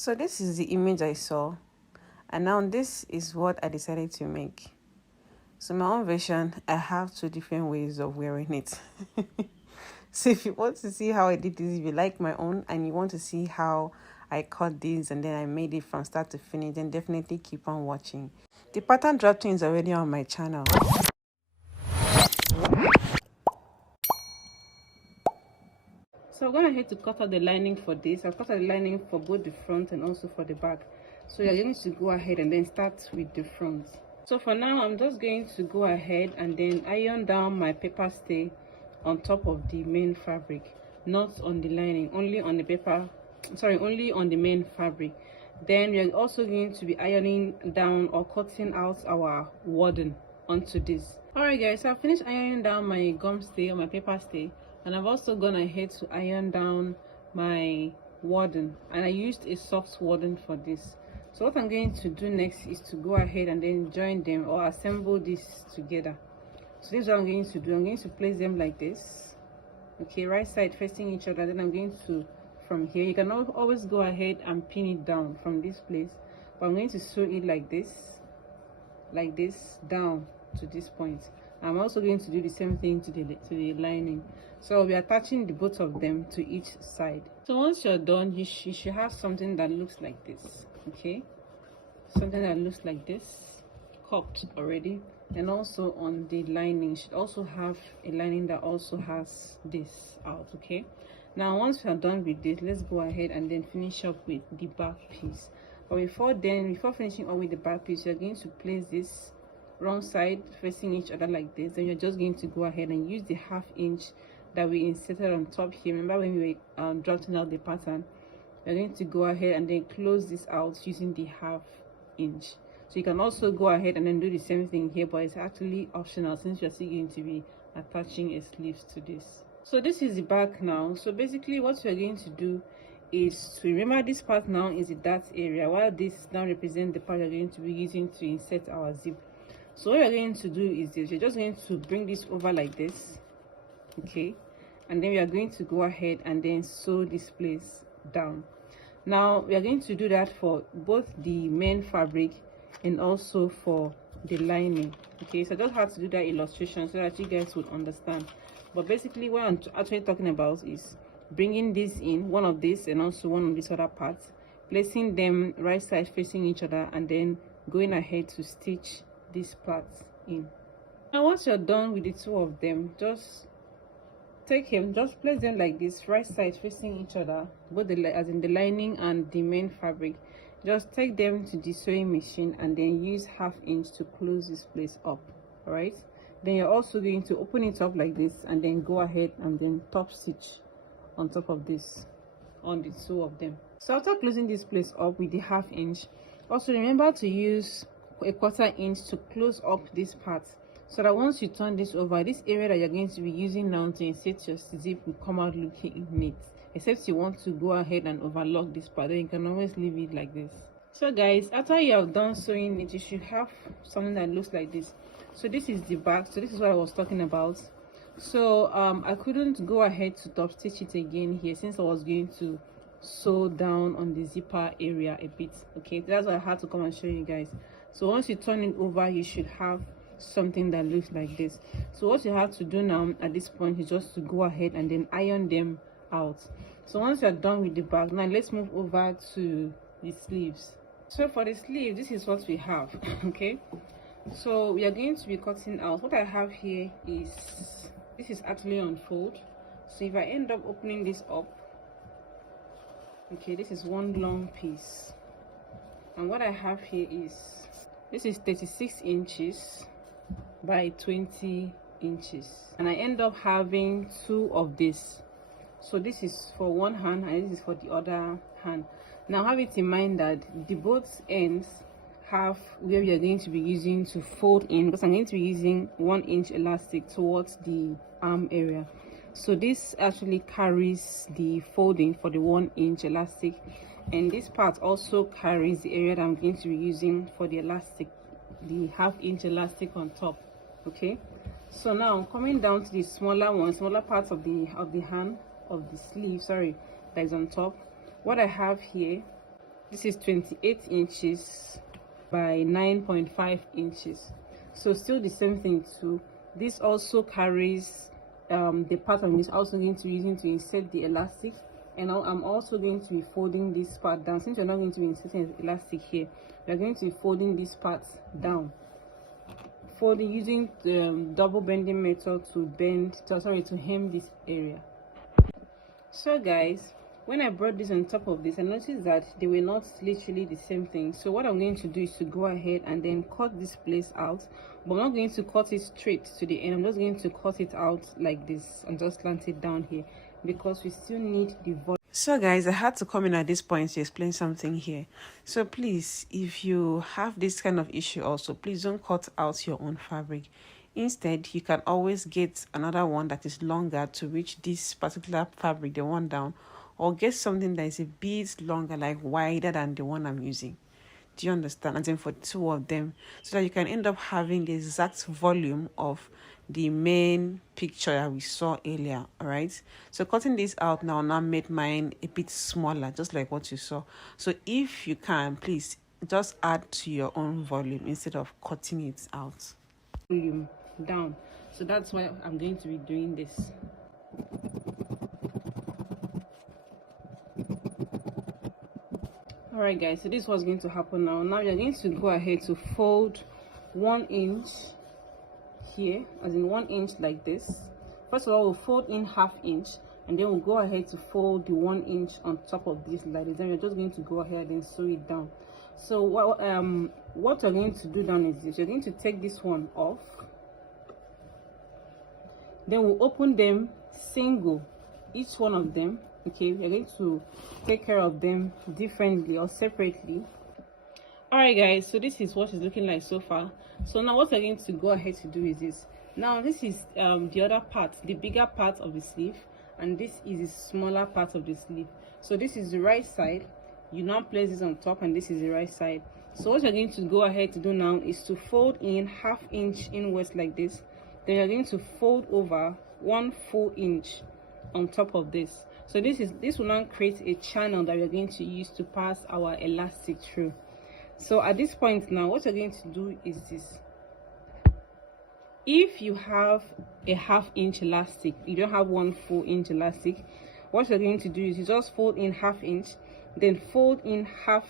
So this is the image I saw, and now this is what I decided to make. So my own version, I have two different ways of wearing it. So if you want to see how I did this, if you like my own and you want to see how I cut this and then I made it from start to finish, then definitely keep on watching. The pattern drafting is already on my channel. So I'm going ahead to cut out the lining for this. I've cut out the lining for both the front and also for the back. So you're going to go ahead and then start with the front. So for now, I'm just going to go ahead and then iron down my paper stay on top of the main fabric, not on the lining, only on the paper, only on the main fabric. Then we are also going to be ironing down or cutting out our wadding onto this. Alright guys, so I've finished ironing down my gum stay or my paper stay, and I've also gone ahead to iron down my wadding, and I used a soft wadding for this. So what I'm going to do next is to go ahead and then join them or assemble this together. So this is what I'm going to do. I'm going to place them like this, okay, right side facing each other. Then I'm going to, from here, you can always go ahead and pin it down from this place, but I'm going to sew it like this down to this point. I'm also going to do the same thing to the lining. So I'll be attaching the both of them to each side. So once you're done, you should have something that looks like this, okay, something that looks like this, cupped already. And also on the lining, you should also have a lining that also has this out, okay. Now once we are done with this, let's go ahead and then finish up with the back piece. But before finishing up with the back piece, you're going to place this wrong side facing each other like this. Then you're just going to go ahead and use the 1/2 inch that we inserted on top here. Remember when we were drafting out the pattern, you're going to go ahead and then close this out using the 1/2 inch. So you can also go ahead and then do the same thing here, but it's actually optional since you're still going to be attaching a sleeve to this. So this is the back now. So basically what you're going to do is to remember this part now is the dart area, while this now represents the part you're going to be using to insert our zip. So what you're going to do is this: you're just going to bring this over like this, okay, and then we are going to go ahead and then sew this place down. Now we are going to do that for both the main fabric and also for the lining, okay. So I just had to do that illustration so that you guys would understand. But basically what I'm actually talking about is bringing this in, one of this and also one of this other parts, placing them right side facing each other, and then going ahead to stitch these parts in. Now once you're done with the two of them, just place them like this, right side facing each other, both as in the lining and the main fabric. Just take them to the sewing machine and then use 1/2 inch to close this place up. All right, then you're also going to open it up like this and then go ahead and then top stitch on top of this on the two of them. So after closing this place up with the 1/2 inch, also remember to use a 1/4 inch to close up this part, so that once you turn this over, this area that you're going to be using now to insert your zip will come out looking neat. Except you want to go ahead and overlock this part, then you can always leave it like this. So guys, after you have done sewing it, you should have something that looks like this. So this is the back. So this is what I was talking about. So I couldn't go ahead to top stitch it again here since I was going to sew down on the zipper area a bit, okay. That's why I had to come and show you guys. So once you turn it over, you should have something that looks like this. So what you have to do now at this point is just to go ahead and then iron them out. So once you're done with the back, now let's move over to the sleeves. So for the sleeve, this is what we have, okay. So we are going to be cutting out. What I have here is, this is actually on fold. So if I end up opening this up, okay, this is one long piece, and what I have here is, this is 36 inches by 20 inches, and I end up having two of this. So this is for one hand and this is for the other hand. Now have it in mind that the both ends have where we are going to be using to fold in, because I'm going to be using 1 inch elastic towards the arm area. So this actually carries the folding for the 1 inch elastic, and this part also carries the area that I'm going to be using for the elastic, the 1/2 inch elastic on top, okay. So now coming down to the smaller parts of the hand of the sleeve, sorry, that is on top. What I have here This is 28 inches by 9.5 inches. So still the same thing too. This also carries the part I'm also going to be using to insert the elastic, and now I'm also going to be folding this part down. Since you're not going to be inserting elastic here, we're going to be folding this part down, folding using the double bending method to hem this area. So guys, when I brought this on top of this, I noticed that they were not literally the same thing. So what I'm going to do is to go ahead and then cut this place out, but I'm not going to cut it straight to the end. I'm just going to cut it out like this and just plant it down here, because we still need the volume. So guys, I had to come in at this point to explain something here. So please, if you have this kind of issue also, please don't cut out your own fabric. Instead, you can always get another one that is longer to reach this particular fabric, the one down, or get something that is a bit longer, like wider than the one I'm using. Do you understand? And then for two of them, so that you can end up having the exact volume of the main picture that we saw earlier. All right, so cutting this out now made mine a bit smaller, just like what you saw. So if you can, please just add to your own volume instead of cutting it out. Volume down. So that's why I'm going to be doing this. All right guys, so this was going to happen now. Now you're going to go ahead to fold 1 inch here, as in 1 inch like this. First of all, we'll fold in 1/2 inch, and then we'll go ahead to fold the 1 inch on top of this like this. Then we're just going to go ahead and sew it down. So what you're going to do down is this: you're going to take this one off, then we'll open them single, each one of them. Okay, we're going to take care of them differently or separately. All right guys, so this is what it's looking like so far. So now what we're going to go ahead to do is this. Now this is the other part, the bigger part of the sleeve, and this is the smaller part of the sleeve. So this is the right side. You now place this on top, and this is the right side. So what you're going to go ahead to do now is to fold in 1/2 inch inwards like this. Then you're going to fold over 1 full inch on top of this. So this will now create a channel that we're going to use to pass our elastic through. So at this point now, what you're going to do is this: if you have a 1/2 inch elastic, you don't have 1 full inch elastic, what you're going to do is you just fold in 1/2 inch, then fold in 1/2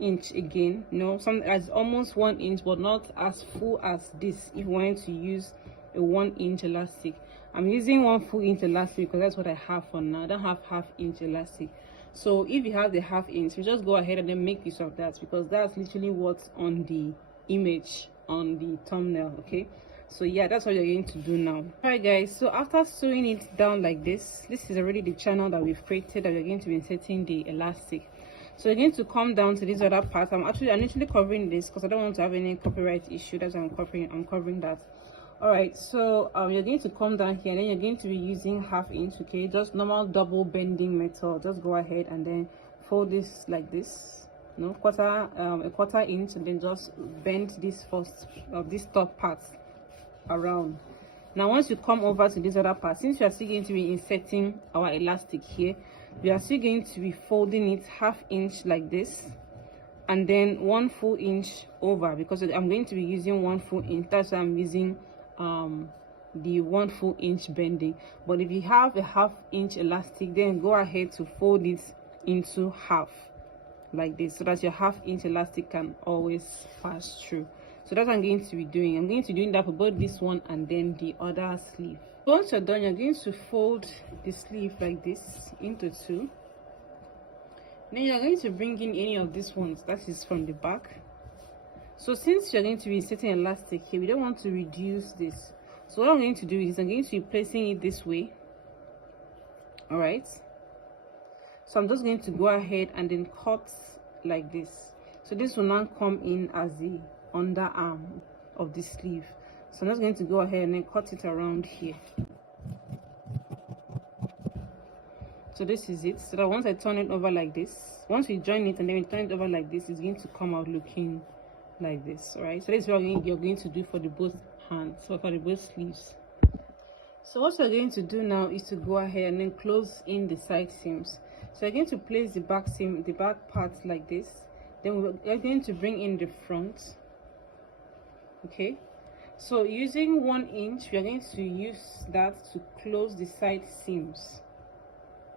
inch again. Something that's almost 1 inch, but not as full as this if you want to use a 1 inch elastic. I'm using 1 full inch elastic because that's what I have for now. I don't have 1/2 inch elastic. So if you have the 1/2 inch, you just go ahead and then make use of that, because that's literally what's on the image on the thumbnail. Okay, so yeah, that's what you're going to do now. All right guys, so after sewing it down like this is already the channel that we've created that we're going to be inserting the elastic. So we're going to come down to this other part. I'm actually covering this because I don't want to have any copyright issue. That's why I'm covering that. All right, so you're going to come down here, and then you're going to be using 1/2 inch. Okay, just normal double bending method. Just go ahead and then fold this like this, a 1/4 inch, and then just bend this this top part around. Now once you come over to this other part, since we are still going to be inserting our elastic here, we are still going to be folding it 1/2 inch like this, and then 1 full inch over, because I'm going to be using 1 full inch. That's why I'm using the 1 full inch bending. But if you have a 1/2 inch elastic, then go ahead to fold it into half like this, so that your 1/2 inch elastic can always pass through. So that's what I'm going to be doing. I'm going to be doing that for both this one and then the other sleeve. Once you're done, you're going to fold the sleeve like this into 2. Then you're going to bring in any of these ones that is from the back. So since you're going to be inserting elastic here, we don't want to reduce this. So what I'm going to do is I'm going to be placing it this way. All right, so I'm just going to go ahead and then cut like this. So this will now come in as the underarm of the sleeve. So I'm just going to go ahead and then cut it around here. So this is it. So that once I turn it over like this, once we join it and then we turn it over like this, it's going to come out looking like this. All right, so this is what you're going to do for the both hands, so for the both sleeves. So what you're going to do now is to go ahead and then close in the side seams. So we're going to place the back seam, the back part like this. Then we're going to bring in the front. Okay, so using 1 inch, we are going to use that to close the side seams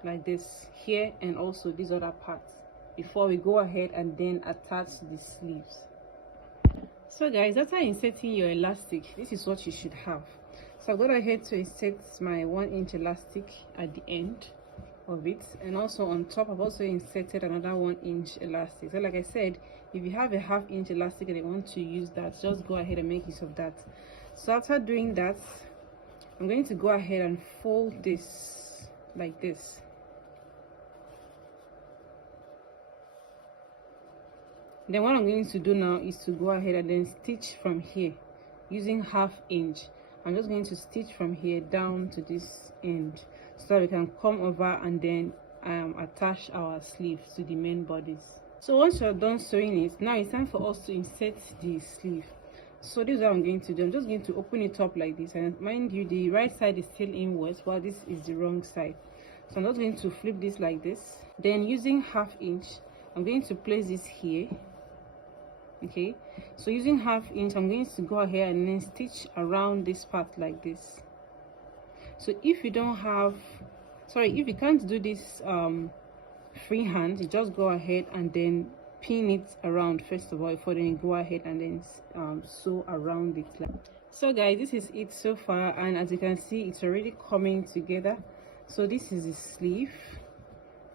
like this here, and also these other parts, before we go ahead and then attach the sleeves. So guys, after inserting your elastic, this is what you should have. So I've gone ahead to insert my 1 inch elastic at the end of it, and also on top I've also inserted another 1 inch elastic. So like I said, if you have a 1/2 inch elastic and you want to use that, just go ahead and make use of that. So after doing that, I'm going to go ahead and fold this like this. Then what I'm going to do now is to go ahead and then stitch from here using 1/2 inch. I'm just going to stitch from here down to this end, so that we can come over and then attach our sleeves to the main bodies. So once you're done sewing it, now it's time for us to insert the sleeve. So this is what I'm going to do. I'm just going to open it up like this, and mind you, the right side is still inwards while this is the wrong side. So I'm just going to flip this like this. Then using 1/2 inch, I'm going to place this here. Okay, so using 1/2 inch, I'm going to go ahead and then stitch around this part like this. So if you don't have, if you can't do this freehand, you just go ahead and then pin it around first of all before then you go ahead and then sew around it. So guys, this is it so far, and as you can see, it's already coming together. So this is the sleeve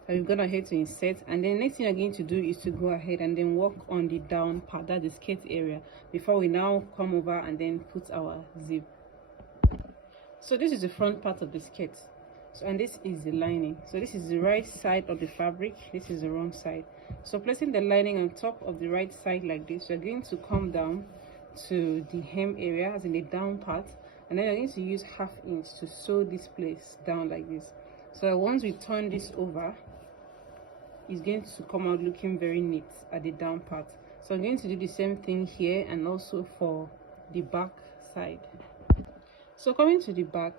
that we've gone ahead to insert, and then next thing you're going to do is to go ahead and then work on the down part, that's the skirt area, before we now come over and then put our zip. So this is the front part of the skirt, and this is the lining. So this is the right side of the fabric, this is the wrong side. So placing the lining on top of the right side like this, you're going to come down to the hem area, as in the down part, and then you're going to use 1/2 inch to sew this place down like this. So once we turn this over, it's going to come out looking very neat at the down part. So I'm going to do the same thing here and also for the back side. So coming to the back,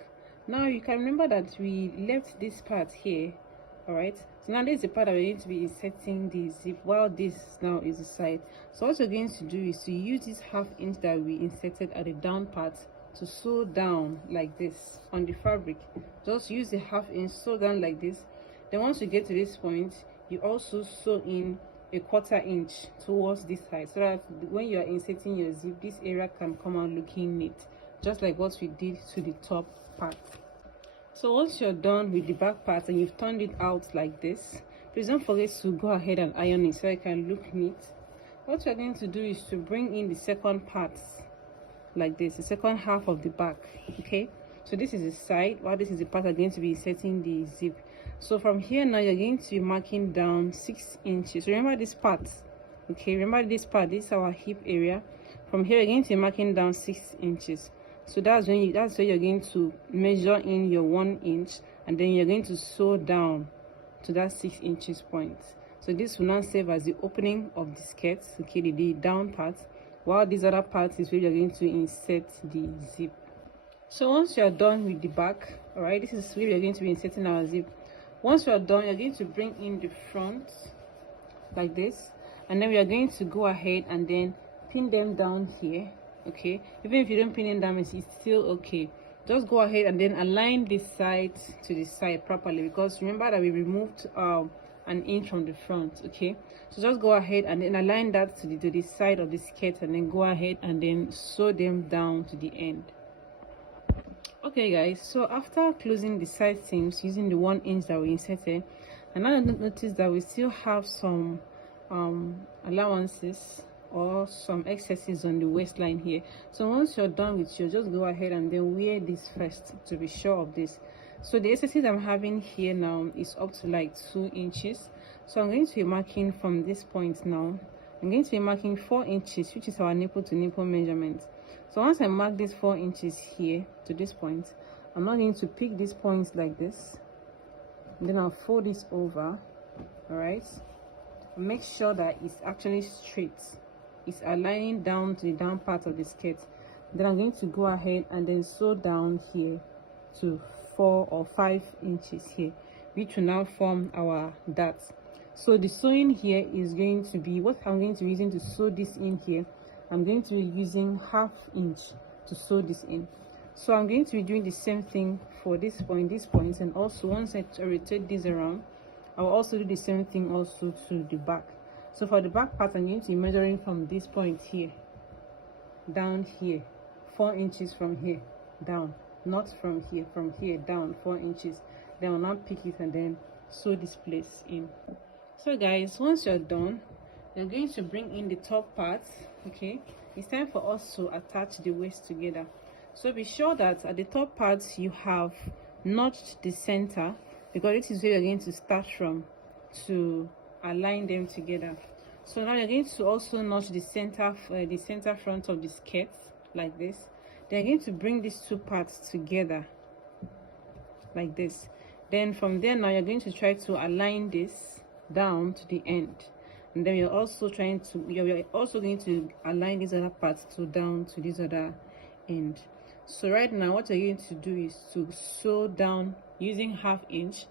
now you can remember that we left this part here, all right? So now this is the part that we're going to be inserting the zip, while this now is the side. So what we're going to do is to use this 1/2 inch that we inserted at the down part to sew down like this on the fabric. Just use the 1/2 inch, sew down like this. Then once you get to this point, you also sew in a 1/4 inch towards this side, so that when you are inserting your zip, this area can come out looking neat, just like what we did to the top part. So once you're done with the back part and you've turned it out like this, please don't forget to go ahead and iron it so it can look neat. What you're going to do is to bring in the second part like this, the second half of the back. Okay, so this is the side, while this is the part I'm going to be inserting the zip. So from here now, you're going to be marking down 6 inches. Remember this part, okay? Remember this part, this is our hip area. From here, you're going to be marking down 6 inches. So that's where you're going to measure in your 1 inch, and then you're going to sew down to that 6 inches point. So this will now serve as the opening of the skirt, okay, the down part, while this other part is where you're going to insert the zip. So once you're done with the back, all right, this is where you're going to be inserting our zip. Once you're done, you're going to bring in the front like this, and then we are going to go ahead and then pin them down here. Okay, even if you don't pin them down, it's still okay. Just go ahead and then align this side to the side properly, because remember that we removed an inch from the front. Okay, so just go ahead and then align that to the side of the skirt, and then go ahead and then sew them down to the end. Okay guys, so after closing the side seams using the 1 inch that we inserted, and now notice that we still have some allowances or some excesses on the waistline here. So once you're done with you, just go ahead and then wear this first to be sure of this. So the excesses I'm having here now is up to like 2 inches. So I'm going to be marking from this point now. I'm going to be marking 4 inches, which is our nipple to nipple measurement. So once I mark these 4 inches here to this point, I'm now going to pick these points like this, and then I'll fold this over, all right? Make sure that it's actually straight, it's aligning down to the down part of the skirt. Then I'm going to go ahead and then sew down here to 4 or 5 inches here, which will now form our dart. So the sewing here is going to be what I'm going to be using to sew this in here. I'm going to be using 1/2 inch to sew this in. So I'm going to be doing the same thing for this point, and also once I rotate this around, I'll also do the same thing also to the back. So for the back part, I'm going to be measuring from this point here down here, 4 inches from here down, not from here down 4 inches. Then I'll now pick it and then sew this place in. So guys, once you're done, you're going to bring in the top part. Okay, it's time for us to attach the waist together. So be sure that at the top part you have notched the center, because this is where you're going to start from to align them together. So now you're going to also notch the center front of the skirt like this. Then you're going to bring these two parts together like this. Then from there, now you're going to try to align this down to the end, and then you're also going to align these other parts to down to this other end. So right now what you're going to do is to sew down using 1/2 inch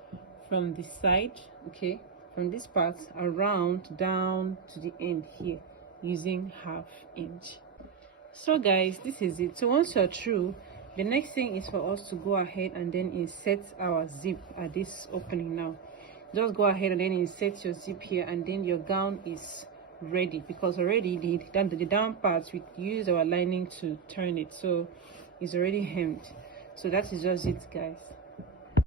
from the side, okay, from this part around down to the end here using 1/2 inch. So guys, this is it. So once you're through, the next thing is for us to go ahead and then insert our zip at this opening. Now just go ahead and then insert your zip here, and then your gown is ready, because already the down part we use our lining to turn it, so it's already hemmed. So that is just it, guys.